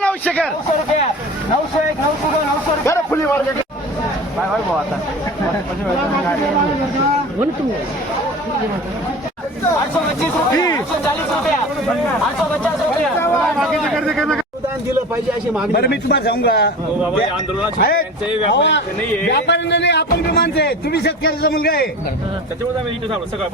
नऊशे नऊशे एक नऊशे दोन नऊशे रुपया बरं फुले मार का आठशे पच्चीस रुपया आठशे चाळीस रुपया आठशे पचास रुपया. अनुदान दिलं पाहिजे अशी मागणी बरं मी तुम्हाला सांगू का? अहो, व्यापाऱ्यांना नाही आपण बी माणसं आहे. तुम्ही शेतकऱ्याचा मुलगा आहे.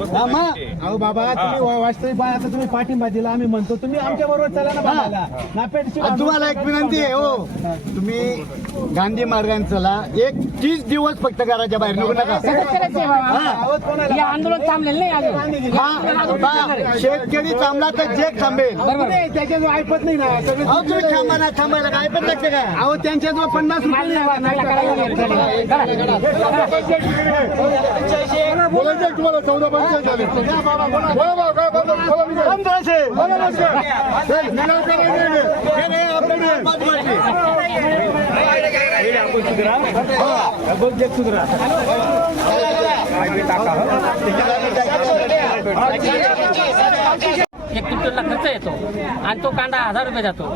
हा, मग. अहो बाबा तुम्ही वा- वास्तविक बाय आता तुम्ही पाठिंबा दिला आम्ही म्हणतो तुम्ही आमच्या बरोबर चला ना बाबाला. नापेडची आणि तुम्हाला एक विनंती आहे हो. तुम्ही गांधी मार्गाने चला. एक तीस दिवस फक्त घराच्या बाहेर निघू नका. हे. आंदोलन थांबलेलं नाही अजून. हा, शेतकरी थांबला तर जे थांबेल. नाही, त्याच्या जो ऐकत नाही ना. सगळं अहो तुम्ही थांबा ना थांबायला काय पण लागते का अहो त्यांच्या जो पन्नास रुपये नाही आला, नाही बोलायचं तुम्हाला चौदा पंचायत झाले बोला भाऊ, काय बोलतो? क्विंटलला खर्च येतो. आणि तो कांदा हजार रुपये जातो.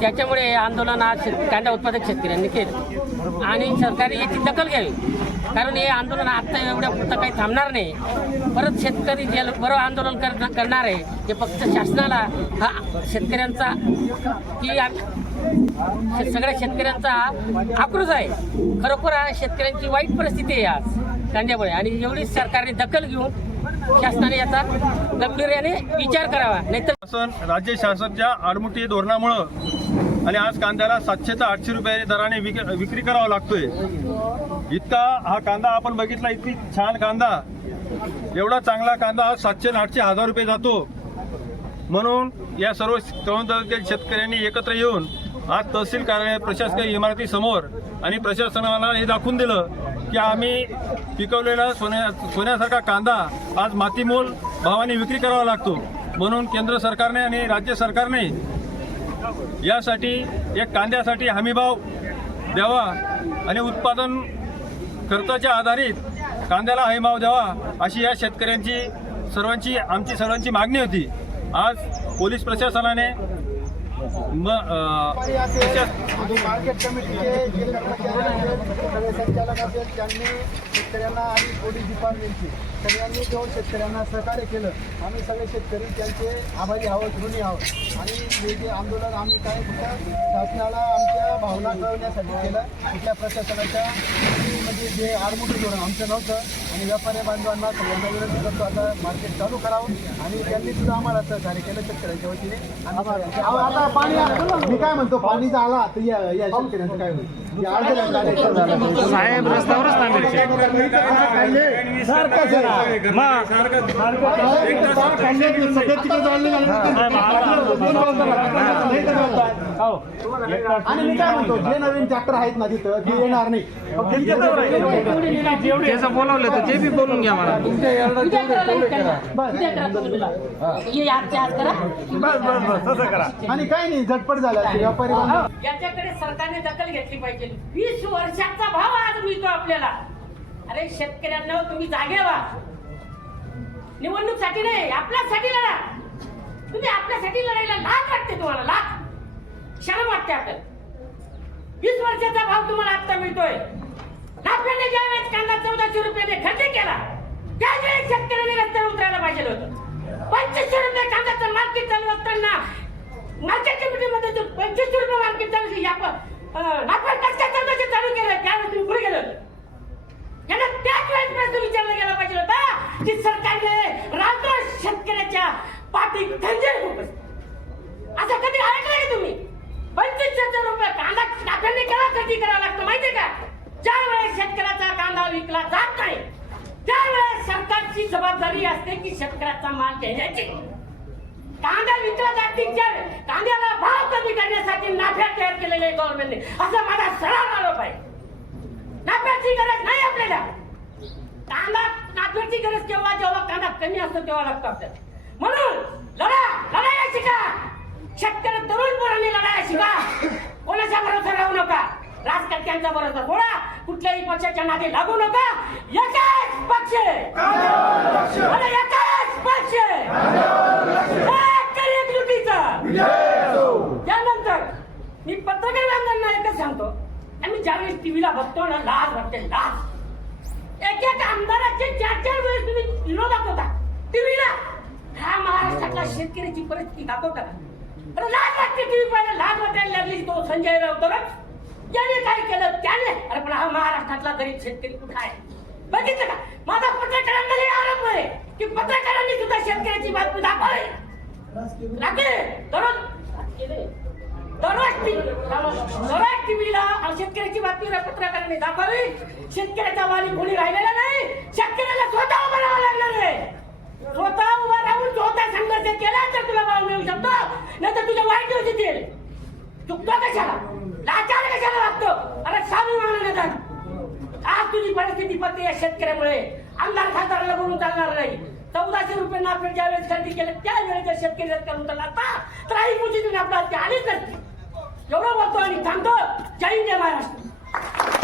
त्याच्यामुळे आंदोलन आज कांदा उत्पादक शेतकऱ्यांनी केलं. आणि सरकारने याची दखल घ्यावी. कारण हे आंदोलन आत्ता एवढ्या पुरतं काही थांबणार नाही. परत शेतकरी जे बरोबर आंदोलन कर- करणार आहे ते फक्त शासनाला हा शेतकऱ्यांचा की सगळ्या शेतकऱ्यांचा आक्रोश आहे. खरोखर शेतकऱ्यांची वाईट परिस्थिती आहे आज कांद्यामुळे. आणि एवढी सरकारने दखल घेऊन शासनाने याचा गंभीर्याने विचार करावा. नाहीतर शासन राज्य शासनाच्या आडमुठी धोरणामुळं आणि आज कांद्याला सातशे ते आठशे रुपये दराने विक विक्री करावा लागतोय. इतका हा कांदा आपण बघितला इतकी छान कांदा. एवढा चांगला कांदा आज सातशे आठशे हजार रुपये जातो. म्हणून या सर्व तरुण दलातील शेतकऱ्यांनी एकत्र येऊन आज तहसील कार्यालय प्रशासकीय इमारतीसमोर आणि प्रशासनाला हे दाखवून दिलं की आम्ही पिकवलेला सोन्या सोन्यासारखा कांदा आज मातीमोल भावाने विक्री करावा लागतो. म्हणून केंद्र सरकारने आणि राज्य सरकारने यासाठी एक कांद्यासाठी हमीभाव द्यावा आणि उत्पादन खर्चाच्या आधारित कांद्याला हमीभाव द्यावा अशी या शेतकऱ्यांची सर्वांची आमची सर्वांची मागणी होती. आज पोलीस प्रशासनाने म अं, मार्केट कमिटीचे जे कर्मचारी आहेत, सगळे संचालक आहेत त्यांनी शेतकऱ्यांना आणि पोलीस डिपार्टमेंटचे सगळ्यांनी घेऊन शेतकऱ्यांना सहकार्य केलं आम्ही सगळे शेतकरी त्यांचे आभारी आहोत ऋणी आहोत आणि हे जे आंदोलन आम्ही काय फक्त शासनाला आमच्या भावना कळवण्यासाठी केलं कुठल्या प्रशासनाच्या म्हणजे जे आडमुठी धोरण आमचं नव्हतं आणि व्यापारी बांधवांना सगळ्यांना विनंती करतो आता मार्केट चालू करावं आणि त्यांनी सुद्धा आम्हाला सहकार्य केलं शेतकऱ्यांच्या वतीने. आता पाणी मी काय म्हणतो पाणी जर आला तर या या शेतकऱ्यांचं काय होईल. साहेब रस्त्यावरच थांबेल. आणि मी काय म्हणतो जे नवीन ट्रॅक्टर आहेत ना तिथं ते येणार नाही. बोलावलं तर ते बी बोलून घ्या मला. करा. करा. आणि काय नाही झटपट झाला व्यापारी याच्याकडे सरकारने दखल घेतली पाहिजे. वीस वर्षाचा भाव आज मिळतो आपल्याला. अरे शेतकऱ्यांना तुम्ही जागे व्हा. निवडणूकसाठी नाही आपल्यासाठी लढा. तुम्ही आपल्यासाठी लढायला लाज वाटते तुम्हाला लाज. शरम वाटते आपल्याला. वीस वर्षाचा भाव तुम्हाला आता मिळतोय. आपल्याने ज्यावेळेस कांदा चौदाशे रुपयाने खरेदी केला त्याचवेळेस शेतकऱ्यांनी रस्त्यावर उतरायला पाहिजे होतं. पंचवीसशे रुपये कांद्याचं मार्केट चालू असताना मार्केट कमिटीमध्ये जो पंचवीसशे रुपये मार्केट चालू आहे, या प- नाफा चौदाशे चालू केलं त्यावेळेस तुम्ही पुढे गेलो यांना त्याच वेळेस प्रश्न विचारला गेला पाहिजे होता की सरकारने रात्र शेतकऱ्याच्या पाठी खंजीर खूप असं कधी ऐकलं तुम्ही? पंचवीसशे रुपये कांदा नाफ्याने केला कधी करा लागतो माहितीये का ज्या वेळेस शेतकऱ्याचा कांदा विकला जात नाही. त्यावेळेस सरकारची जबाबदारी असते की शेतकऱ्याचा माल घेण्याची कांदा विकला जाते कांद्याला भाव कमी करण्यासाठी नाफ्या तयार केलेले गव्हर्नमेंटने असं माझा सरळ आरोप आहे नाफ्याची गरज नाही आपल्याला. कांदा नाफ्याची गरज केव्हा जेव्हा कांदा कमी असतो तेव्हा लागतो आपल्याला. म्हणून लढा लढाया शिका. शेतकरी तरुण पोरांनी लढाया शिका. कोणाच्या भरोसा राहू नका. राजकारण्यांचा भरोसा सोडा. कुठल्याही पक्षाच्या नादी लागू नका. एकच पक्ष. अरे एकच पक्ष. त्यानंतर मी पत्रकार बांधवांना एकच सांगतो. आम्ही ज्यावेळेस टीव्हीला बघतो ना लाज वाटते लाज. एक एक आमदाराचे चार चार वेळेस तुम्ही विरोधात होता टीव्हीला. हा महाराष्ट्रातला शेतकऱ्याची परिस्थिती दाखवता. अरे लाज वाटते टीव्ही पाहिजे लाज वाटायला लागली तो संजय राऊतरच काय केलं त्याने अरे पण हा महाराष्ट्रातला गरीब शेतकरी कुठे आहे? बघितलं का? माझा पत्रकारांना हे आरोप आहे की पत्रकारांनी सुद्धा शेतकऱ्याची बातमी दाखवली. लागले दररोज दररोज टी- दररोज टीव्हीला शेतकऱ्याची बातमी पत्रकारांनी दाखवली. शेतकऱ्याचा वाली कोणी राहिलेला नाही. शेतकऱ्याला स्वतः उभं राहावं लागणार आहे. स्वतः उभं राहून स्वतः संघर्ष केला तर तुला भाव मिळू शकतो. नाही तर तुझ्या वाईट दिवस येतील. चुकतो कशाला? लाचार कशाला लागतो अरे सामी मानण्यात आज तुझी परिस्थिती पत्ते या शेतकऱ्यामुळे. आमदार खासदाराला बोलून चालणार नाही. चौदाशे रुपये नाफेड ज्यावेळेस खरेदी केलं त्यावेळेस जर शेतकरी करून चालला का तर आई पुढची आपला आलीच नसती एवढं बोलतो आणि थांबतो. जय हिंद जय महाराष्ट्र.